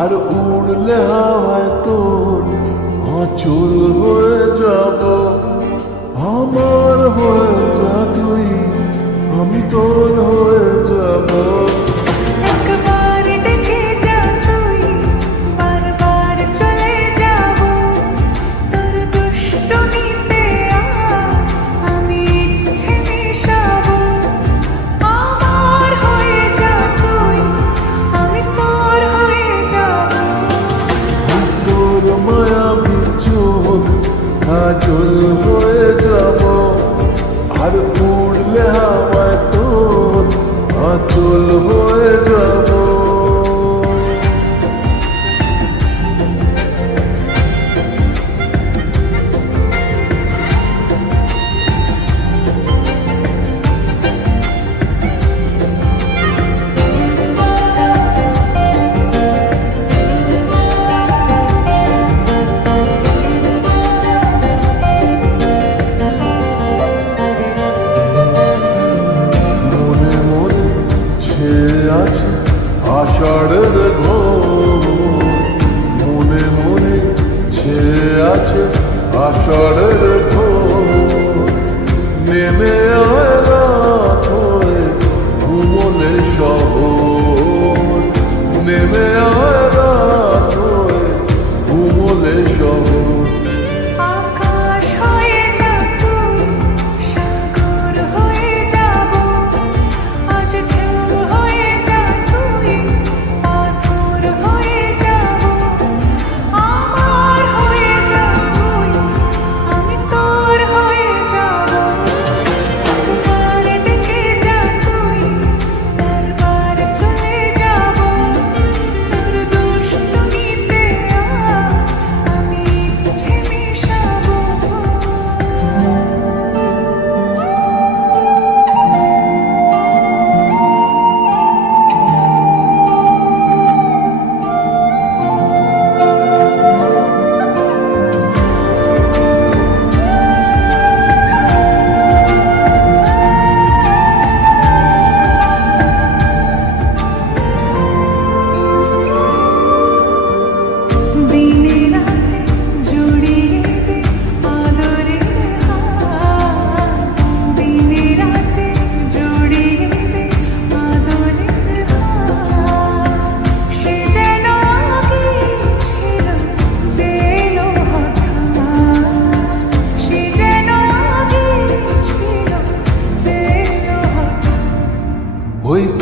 আর উড়লে হাওয়ায় তোর অচল হয়ে যাব। আমার হয়ে যা তুই আমি তোর আর পড়লে আমার তো অতুল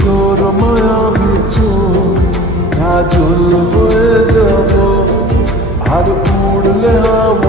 তোর মায়া বিছো ঝাঝুল হয়ে যাব। আর পুড়লে হব